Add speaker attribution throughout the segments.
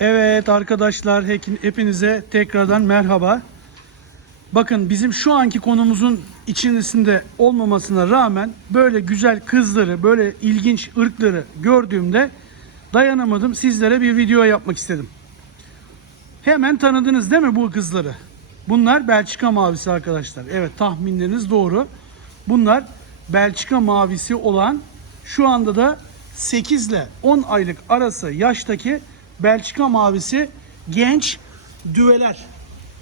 Speaker 1: Evet arkadaşlar hepinize tekrardan merhaba. Bakın bizim şu anki konumuzun içerisinde olmamasına rağmen böyle güzel kızları, böyle ilginç ırkları gördüğümde dayanamadım. Sizlere bir video yapmak istedim. Hemen tanıdınız değil mi bu kızları? Bunlar Belçika mavisi arkadaşlar. Evet tahminleriniz doğru. Bunlar Belçika mavisi olan şu anda da 8 ile 10 aylık arası yaştaki Belçika mavisi genç düveler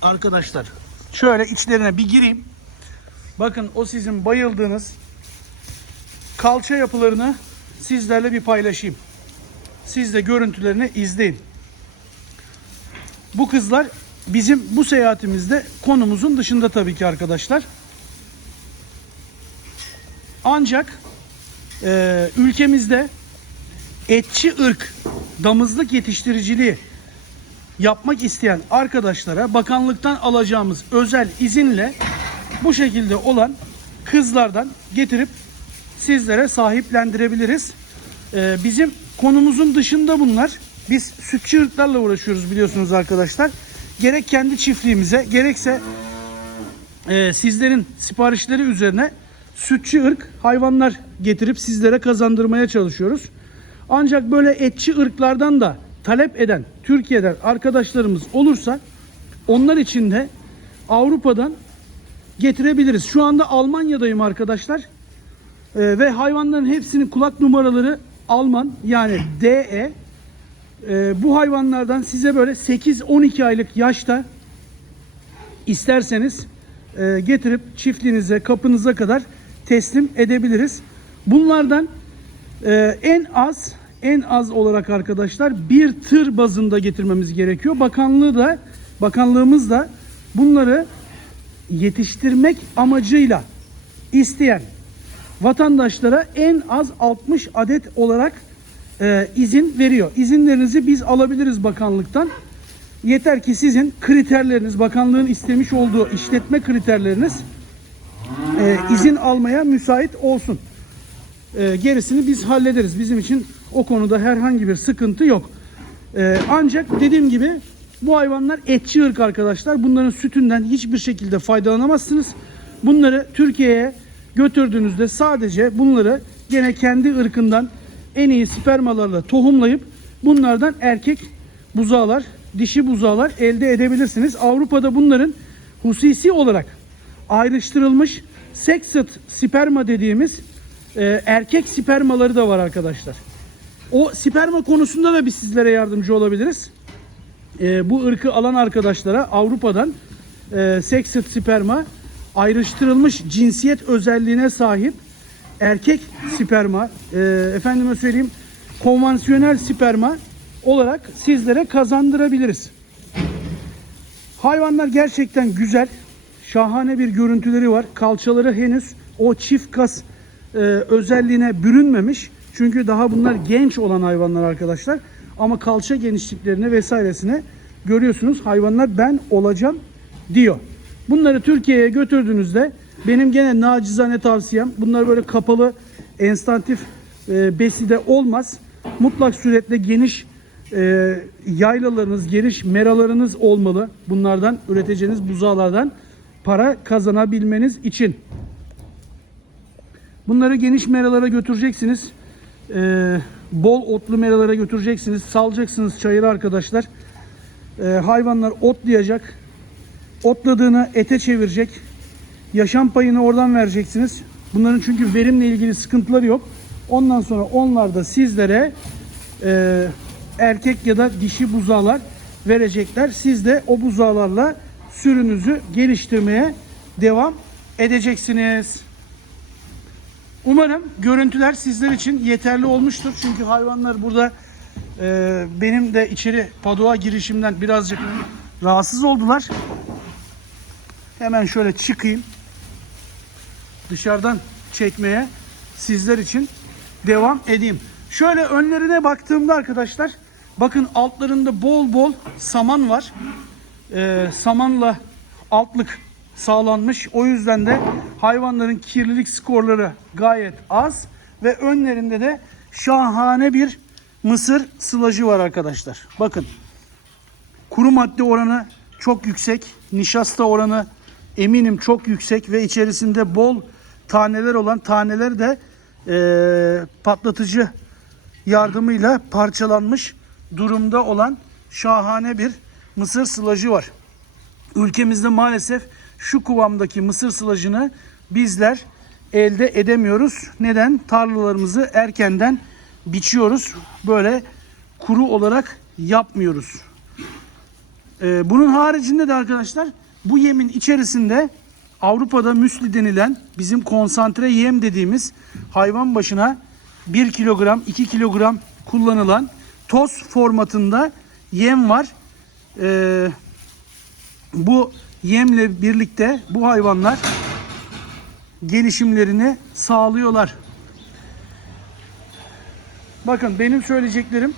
Speaker 1: arkadaşlar. Şöyle içlerine bir gireyim. Bakın o sizin bayıldığınız kalça yapılarını sizlerle bir paylaşayım. Siz de görüntülerini izleyin. Bu kızlar bizim bu seyahatimizde konumuzun dışında tabii ki arkadaşlar. Ancak e, ülkemizde etçi ırk damızlık yetiştiriciliği yapmak isteyen arkadaşlara bakanlıktan alacağımız özel izinle bu şekilde olan kızlardan getirip sizlere sahiplendirebiliriz. Ee, bizim konumuzun dışında bunlar. Biz sütçü ırklarla uğraşıyoruz biliyorsunuz arkadaşlar. Gerek kendi çiftliğimize gerekse e, sizlerin siparişleri üzerine sütçü ırk hayvanlar getirip sizlere kazandırmaya çalışıyoruz. Ancak böyle etçi ırklardan da talep eden Türkiye'den arkadaşlarımız olursa onlar için de Avrupa'dan getirebiliriz. Şu anda Almanya'dayım arkadaşlar. Ee, ve hayvanların hepsinin kulak numaraları Alman yani DE. Ee, bu hayvanlardan size böyle 8-12 aylık yaşta isterseniz e, getirip çiftliğinize, kapınıza kadar teslim edebiliriz. Bunlardan e, en az en az olarak arkadaşlar bir tır bazında getirmemiz gerekiyor. Bakanlığı da bakanlığımız da bunları yetiştirmek amacıyla isteyen vatandaşlara en az 60 adet olarak e, izin veriyor. İzinlerinizi biz alabiliriz bakanlıktan. Yeter ki sizin kriterleriniz, bakanlığın istemiş olduğu işletme kriterleriniz e, izin almaya müsait olsun. E, gerisini biz hallederiz. Bizim için o konuda herhangi bir sıkıntı yok. E, ancak dediğim gibi bu hayvanlar etçi ırk arkadaşlar. Bunların sütünden hiçbir şekilde faydalanamazsınız. Bunları Türkiye'ye götürdüğünüzde sadece bunları gene kendi ırkından en iyi spermalarla tohumlayıp bunlardan erkek buzağlar, dişi buzağlar elde edebilirsiniz. Avrupa'da bunların hususi olarak ayrıştırılmış sexed sperma dediğimiz e, erkek spermaları da var arkadaşlar. O sperma konusunda da biz sizlere yardımcı olabiliriz. E, bu ırkı alan arkadaşlara Avrupa'dan e, sexed sperma ayrıştırılmış cinsiyet özelliğine sahip erkek sperma, e, efendime söyleyeyim konvansiyonel sperma olarak sizlere kazandırabiliriz. Hayvanlar gerçekten güzel. Şahane bir görüntüleri var. Kalçaları henüz o çift kas e, özelliğine bürünmemiş. Çünkü daha bunlar genç olan hayvanlar arkadaşlar. Ama kalça genişliklerini vesairesine görüyorsunuz. Hayvanlar ben olacağım diyor. Bunları Türkiye'ye götürdüğünüzde benim gene nacizane tavsiyem bunlar böyle kapalı enstantif e, beside olmaz. Mutlak suretle geniş e, yaylalarınız, geniş meralarınız olmalı. Bunlardan üreteceğiniz buzağlardan para kazanabilmeniz için. Bunları geniş meralara götüreceksiniz. Ee, bol otlu meralara götüreceksiniz. Salacaksınız çayırı arkadaşlar. Ee, hayvanlar otlayacak. Otladığını ete çevirecek. Yaşam payını oradan vereceksiniz. Bunların çünkü verimle ilgili sıkıntıları yok. Ondan sonra onlar da sizlere e, erkek ya da dişi buzağlar verecekler. Siz de o buzağlarla sürünüzü geliştirmeye devam edeceksiniz. Umarım görüntüler sizler için yeterli olmuştur. Çünkü hayvanlar burada e, benim de içeri padoğa girişimden birazcık rahatsız oldular. Hemen şöyle çıkayım. Dışarıdan çekmeye sizler için devam edeyim. Şöyle önlerine baktığımda arkadaşlar bakın altlarında bol bol saman var. Ee, samanla altlık sağlanmış. O yüzden de hayvanların kirlilik skorları gayet az ve önlerinde de şahane bir mısır sılacı var arkadaşlar. Bakın Kuru madde oranı çok yüksek. Nişasta oranı eminim çok yüksek ve içerisinde bol taneler olan taneler de eee, patlatıcı yardımıyla parçalanmış durumda olan şahane bir mısır sılacı var. Ülkemizde maalesef şu kıvamdaki mısır sılacını bizler elde edemiyoruz. Neden? Tarlalarımızı erkenden biçiyoruz. Böyle kuru olarak yapmıyoruz. Ee, bunun haricinde de arkadaşlar bu yemin içerisinde Avrupa'da müsli denilen bizim konsantre yem dediğimiz hayvan başına 1 kilogram 2 kilogram kullanılan toz formatında yem var. Ee, bu yemle birlikte bu hayvanlar gelişimlerini sağlıyorlar. Bakın benim söyleyeceklerim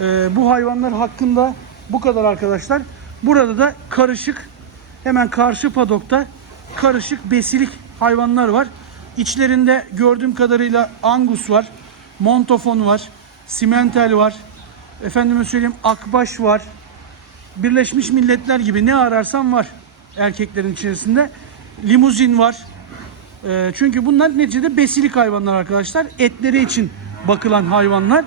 Speaker 1: e, bu hayvanlar hakkında bu kadar arkadaşlar. Burada da karışık hemen karşı padokta karışık besilik hayvanlar var. İçlerinde gördüğüm kadarıyla angus var, montofon var, simental var. Efendime söyleyeyim akbaş var. Birleşmiş Milletler gibi ne ararsan var erkeklerin içerisinde. Limuzin var. Ee, çünkü bunlar neticede besilik hayvanlar arkadaşlar. Etleri için bakılan hayvanlar.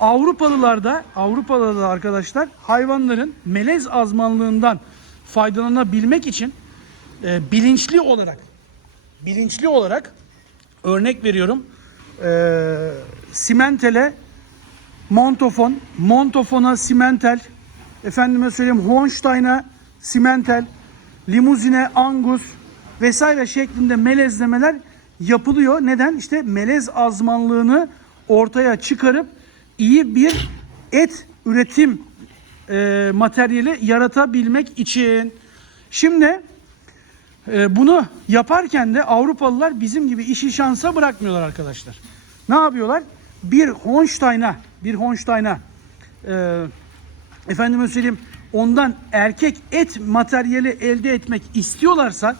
Speaker 1: Avrupalılarda, Avrupalılarda arkadaşlar hayvanların melez azmanlığından faydalanabilmek için e, bilinçli olarak bilinçli olarak örnek veriyorum. E, simentele montofon, montofona simentel, efendime söyleyeyim Hohenstein'a simentel, limuzine angus vesaire şeklinde melezlemeler yapılıyor. Neden? İşte melez azmanlığını ortaya çıkarıp iyi bir et üretim e, materyali yaratabilmek için. Şimdi e, bunu yaparken de Avrupalılar bizim gibi işi şansa bırakmıyorlar arkadaşlar. Ne yapıyorlar? Bir Hohenstein'a, bir Hohenstein'a e, efendime söyleyeyim ondan erkek et materyali elde etmek istiyorlarsa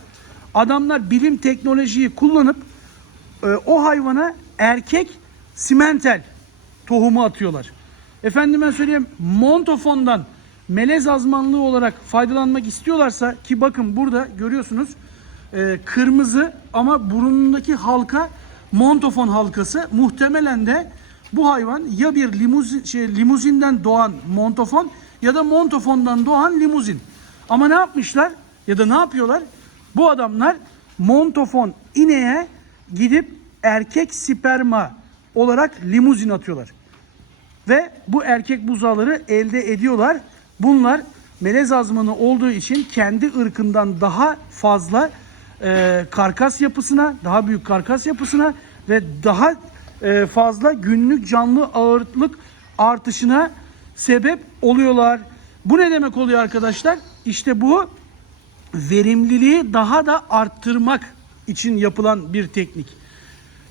Speaker 1: adamlar bilim teknolojiyi kullanıp e, o hayvana erkek simentel tohumu atıyorlar. Efendime söyleyeyim montofondan melez azmanlığı olarak faydalanmak istiyorlarsa ki bakın burada görüyorsunuz e, kırmızı ama burnundaki halka montofon halkası muhtemelen de bu hayvan ya bir limuzin, şey, limuzinden doğan montofon ya da montofondan doğan limuzin. Ama ne yapmışlar ya da ne yapıyorlar? Bu adamlar montofon ineğe gidip erkek sperma olarak limuzin atıyorlar. Ve bu erkek buzağları elde ediyorlar. Bunlar melez azmanı olduğu için kendi ırkından daha fazla e, karkas yapısına, daha büyük karkas yapısına ve daha e, fazla günlük canlı ağırlık artışına sebep oluyorlar. Bu ne demek oluyor arkadaşlar? İşte bu verimliliği daha da arttırmak için yapılan bir teknik.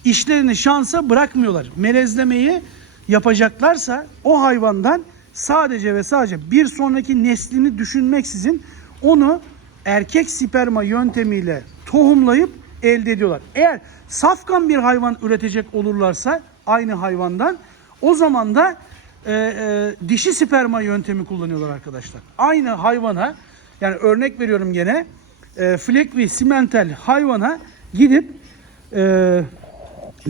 Speaker 1: İşlerini şansa bırakmıyorlar. Melezlemeyi yapacaklarsa o hayvandan sadece ve sadece bir sonraki neslini düşünmeksizin onu erkek sperma yöntemiyle tohumlayıp elde ediyorlar. Eğer safkan bir hayvan üretecek olurlarsa aynı hayvandan o zaman da e, e, dişi sperma yöntemi kullanıyorlar arkadaşlar. Aynı hayvana yani örnek veriyorum gene e, flekvi simental hayvana gidip e,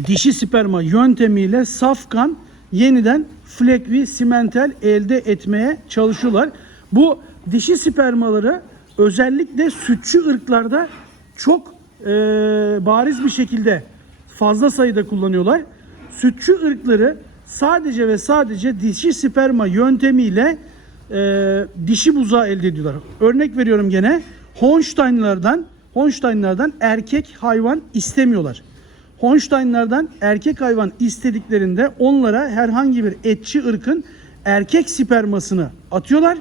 Speaker 1: dişi sperma yöntemiyle safkan yeniden flekvi simental elde etmeye çalışıyorlar. Bu dişi spermaları özellikle sütçü ırklarda çok e, bariz bir şekilde fazla sayıda kullanıyorlar. Sütçü ırkları sadece ve sadece dişi sperma yöntemiyle e, dişi buzağı elde ediyorlar. Örnek veriyorum gene Holstein'lardan Holstein'lardan erkek hayvan istemiyorlar. Holstein'lardan erkek hayvan istediklerinde onlara herhangi bir etçi ırkın erkek spermasını atıyorlar.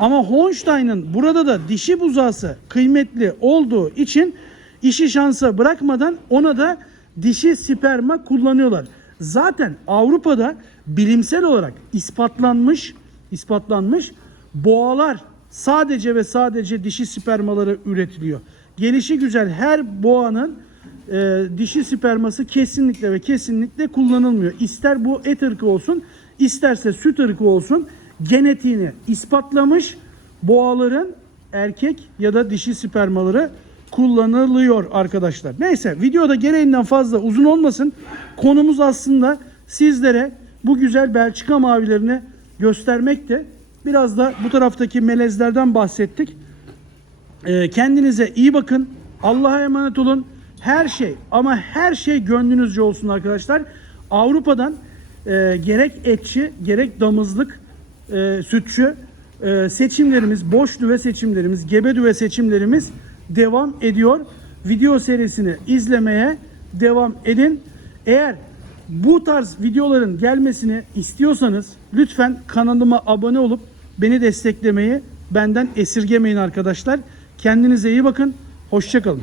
Speaker 1: Ama Holstein'ın burada da dişi buzağısı kıymetli olduğu için işi şansa bırakmadan ona da dişi sperma kullanıyorlar. Zaten Avrupa'da bilimsel olarak ispatlanmış ispatlanmış boğalar sadece ve sadece dişi spermaları üretiliyor. Gelişi güzel her boğanın e, dişi sperması kesinlikle ve kesinlikle kullanılmıyor. İster bu et ırkı olsun, isterse süt ırkı olsun. genetiğini ispatlamış boğaların erkek ya da dişi spermaları kullanılıyor arkadaşlar. Neyse videoda gereğinden fazla uzun olmasın. Konumuz aslında sizlere bu güzel Belçika mavilerini göstermekti. Biraz da bu taraftaki melezlerden bahsettik. Ee, kendinize iyi bakın. Allah'a emanet olun. Her şey ama her şey gönlünüzce olsun arkadaşlar. Avrupa'dan e, gerek etçi gerek damızlık e, sütçü e, seçimlerimiz, boş düve seçimlerimiz, gebe düve seçimlerimiz devam ediyor. Video serisini izlemeye devam edin. Eğer bu tarz videoların gelmesini istiyorsanız lütfen kanalıma abone olup beni desteklemeyi benden esirgemeyin arkadaşlar. Kendinize iyi bakın. Hoşçakalın.